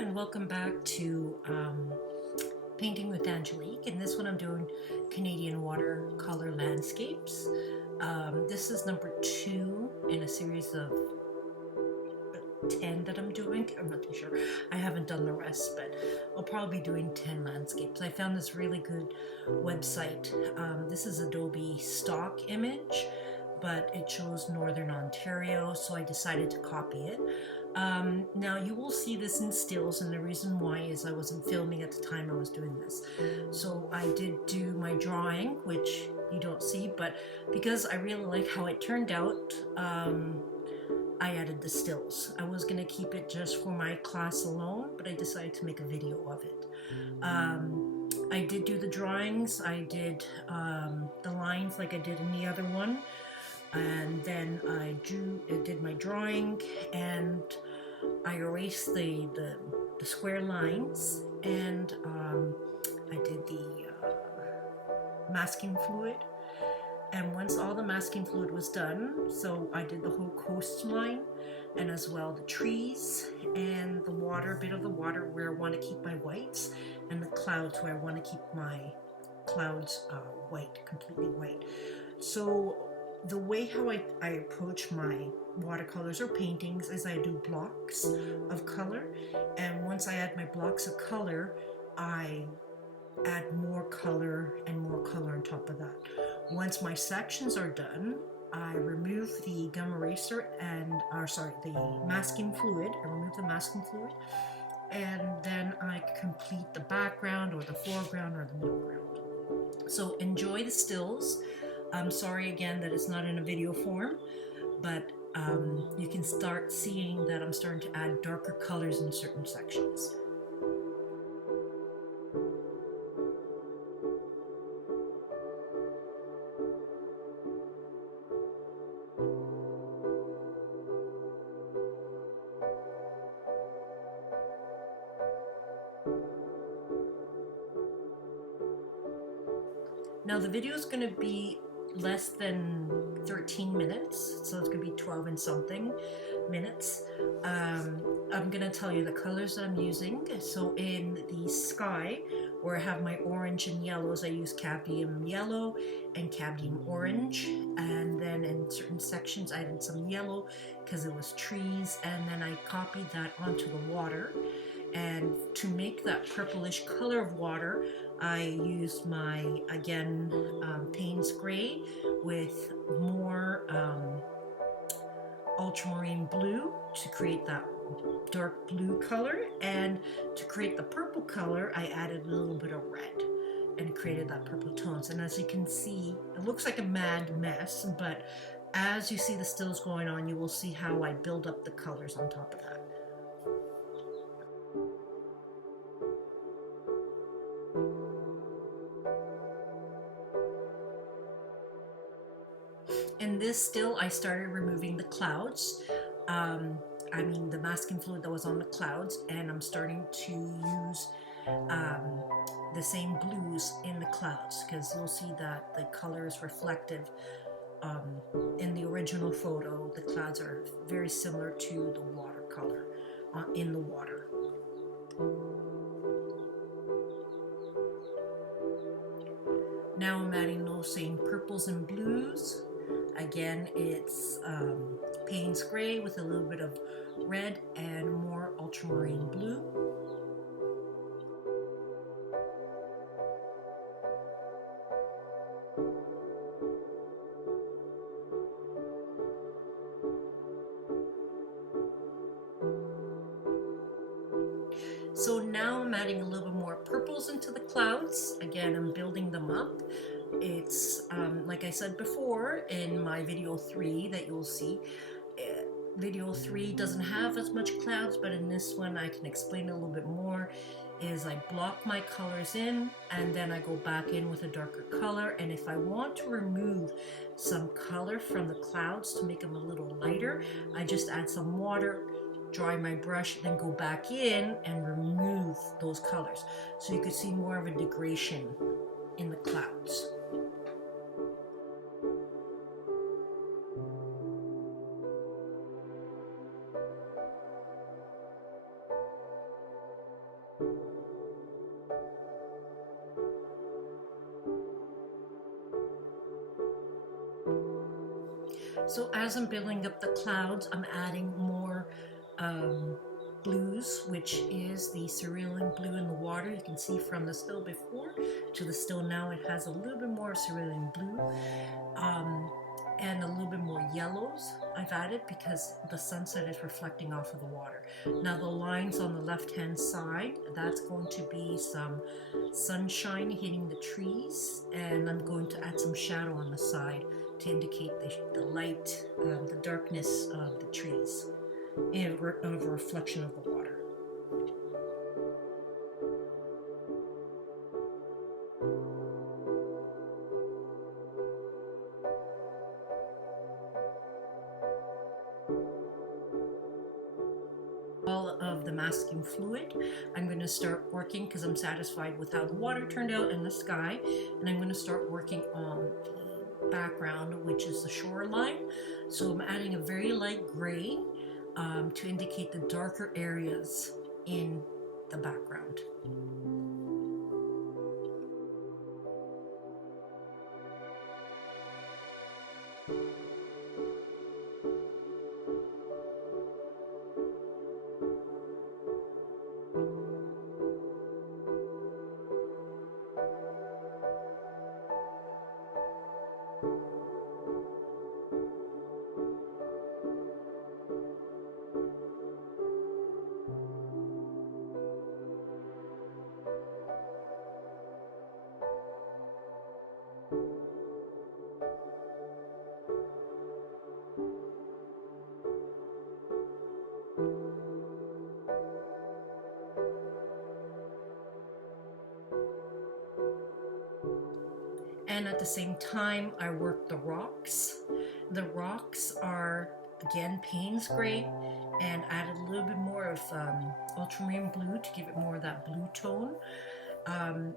and welcome back to Painting with Angelique. In this one I'm doing Canadian watercolor landscapes. This is number 2 in a series of 10 that I'm doing. I'm not too sure. I haven't done the rest, but I'll probably be doing 10 landscapes. I found this really good website. This is Adobe stock image, but it shows Northern Ontario, so I decided to copy it. Now you will see this in stills, and the reason why is I wasn't filming at the time I was doing this. So I did do my drawing, which you don't see, but because I really like how it turned out, I added the stills. I was gonna keep it just for my class alone, but I decided to make a video of it. I did do the drawings, I did the lines like I did in the other one, and then I did my drawing, and I erased the square lines, and I did the masking fluid. And once all the masking fluid was done, so I did the whole coastline, and as well the trees and the water, a bit of the water where I want to keep my whites, and the clouds where I want to keep my clouds white, completely white. So the way how I approach my watercolors or paintings is I do blocks of color, and once I add my blocks of color, I add more color and more color on top of that. Once my sections are done, I remove the gum eraser and, the masking fluid. I remove the masking fluid, and then I complete the background or the foreground or the middle ground. So enjoy the stills. I'm sorry again that it's not in a video form, but you can start seeing that I'm starting to add darker colors in certain sections. Now the video is going to be less than 13 minutes, so it's going to be 12 and something minutes. I'm going to tell you the colors that I'm using. So in the sky, where I have my orange and yellows, I use cadmium yellow and cadmium orange, and then in certain sections I added some yellow because it was trees, and then I copied that onto the water. And to make that purplish color of water, I used my, again, Payne's Gray with more ultramarine blue to create that dark blue color, and to create the purple color I added a little bit of red and created that purple tones. And as you can see, it looks like a mad mess, but as you see the stills going on, you will see how I build up the colors on top of that. In this still, I started removing the clouds. The masking fluid that was on the clouds, and I'm starting to use the same blues in the clouds, because you'll see that the color is reflective. In the original photo, the clouds are very similar to the watercolor in the water. Now I'm adding those same purples and blues. Again, it's Payne's Gray with a little bit of red and more ultramarine blue. So now I'm adding a little bit more purples into the clouds. Again, I'm building them up. It's like I said before in my video 3 that you'll see. Video 3 doesn't have as much clouds, but in this one I can explain a little bit more. Is I block my colors in, and then I go back in with a darker color, and if I want to remove some color from the clouds to make them a little lighter, I just add some water, dry my brush, then go back in and remove those colors, so you could see more of a degradation in the clouds. So as I'm building up the clouds, I'm adding more blues, which is the cerulean blue in the water. You can see from the still before to the still now, it has a little bit more cerulean blue and a little bit more yellows I've added because the sunset is reflecting off of the water. Now the lines on the left hand side, that's going to be some sunshine hitting the trees, and I'm going to add some shadow on the side to indicate the light, the darkness of the trees, and of a reflection of the water. All of the masking fluid, I'm going to start working because I'm satisfied with how the water turned out in the sky, and I'm going to start working on the background, which is the shoreline. So I'm adding a very light gray to indicate the darker areas in the background. And at the same time, I work the rocks. The rocks are, again, Payne's gray, and added a little bit more of ultramarine blue to give it more of that blue tone.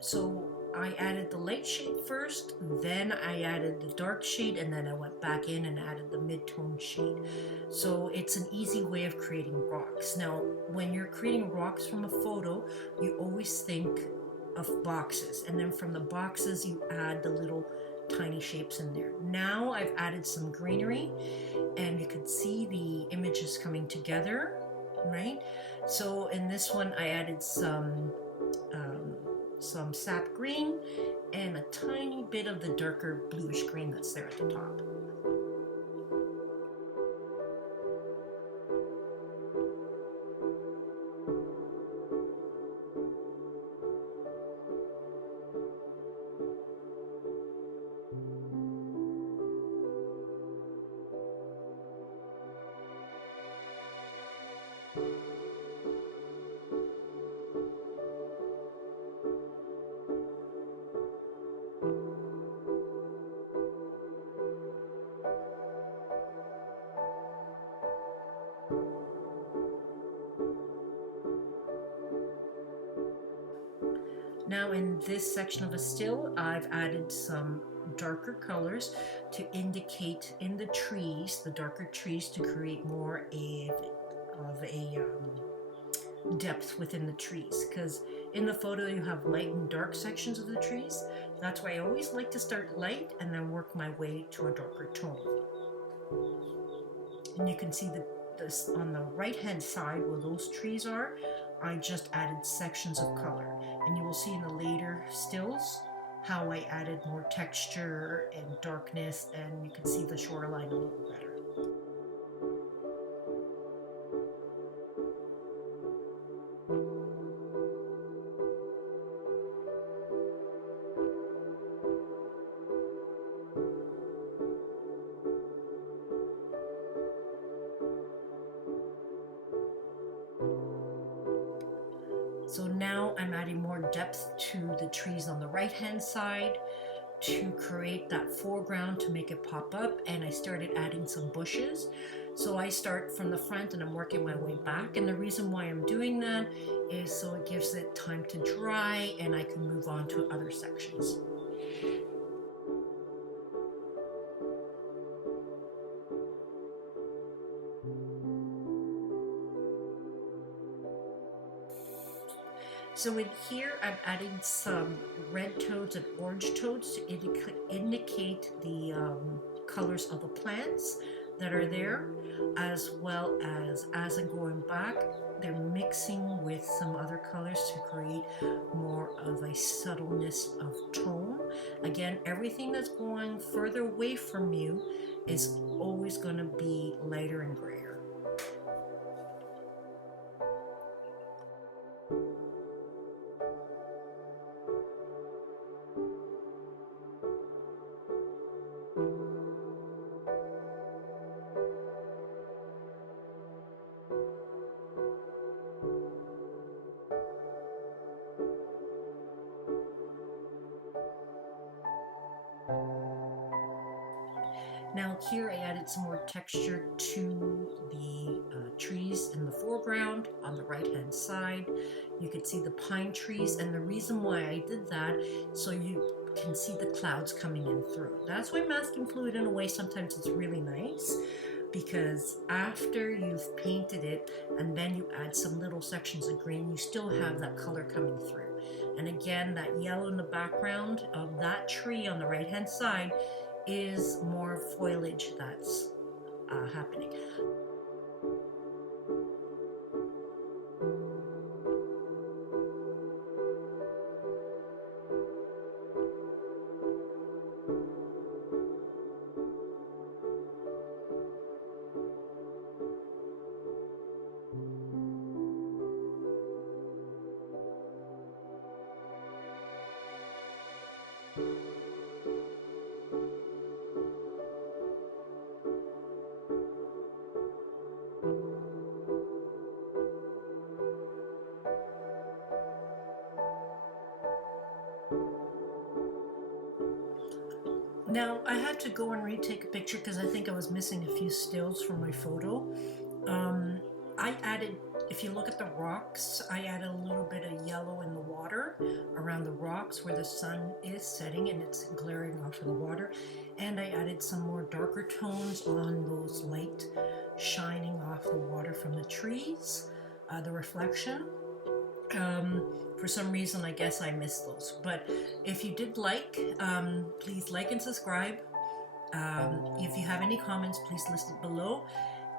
So I added the light shade first, then I added the dark shade, and then I went back in and added the mid-tone shade. So it's an easy way of creating rocks. Now, when you're creating rocks from a photo, you always think of boxes, and then from the boxes you add the little tiny shapes in there. Now I've added some greenery, and you can see the images coming together, right? So in this one I added some sap green and a tiny bit of the darker bluish green that's there at the top. Now in this section of a still, I've added some darker colors to indicate in the trees, the darker trees, to create more of a depth within the trees, because in the photo you have light and dark sections of the trees. That's why I always like to start light and then work my way to a darker tone. And you can see this on the right hand side where those trees are, I just added sections of color, and you will see in the later stills how I added more texture and darkness, and you can see the shoreline a little better. So now I'm adding more depth to the trees on the right hand side to create that foreground, to make it pop up, and I started adding some bushes. So I start from the front and I'm working my way back, and the reason why I'm doing that is so it gives it time to dry and I can move on to other sections. So in here, I'm adding some red toads and orange toads to indicate the colors of the plants. that are there, as well as I'm going back, they're mixing with some other colors to create more of a subtleness of tone. Again, everything that's going further away from you is always going to be lighter and grayer. Now here I added some more texture to the trees in the foreground on the right hand side. You can see the pine trees, and the reason why I did that, so you can see the clouds coming in through. That's why masking fluid in a way sometimes it's really nice, because after you've painted it and then you add some little sections of green, you still have that color coming through. And again, that yellow in the background of that tree on the right hand side is more foliage that's happening. Now I had to go and retake a picture because I think I was missing a few stills from my photo. I added, if you look at the rocks, I added a little bit of yellow in the water around the rocks where the sun is setting and it's glaring off of the water. And I added some more darker tones on those light shining off the water from the trees, the reflection. For some reason, I guess I missed those. But if you did like, please like and subscribe. If you have any comments, please list it below.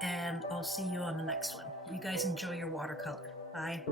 And I'll see you on the next one. You guys enjoy your watercolor. Bye.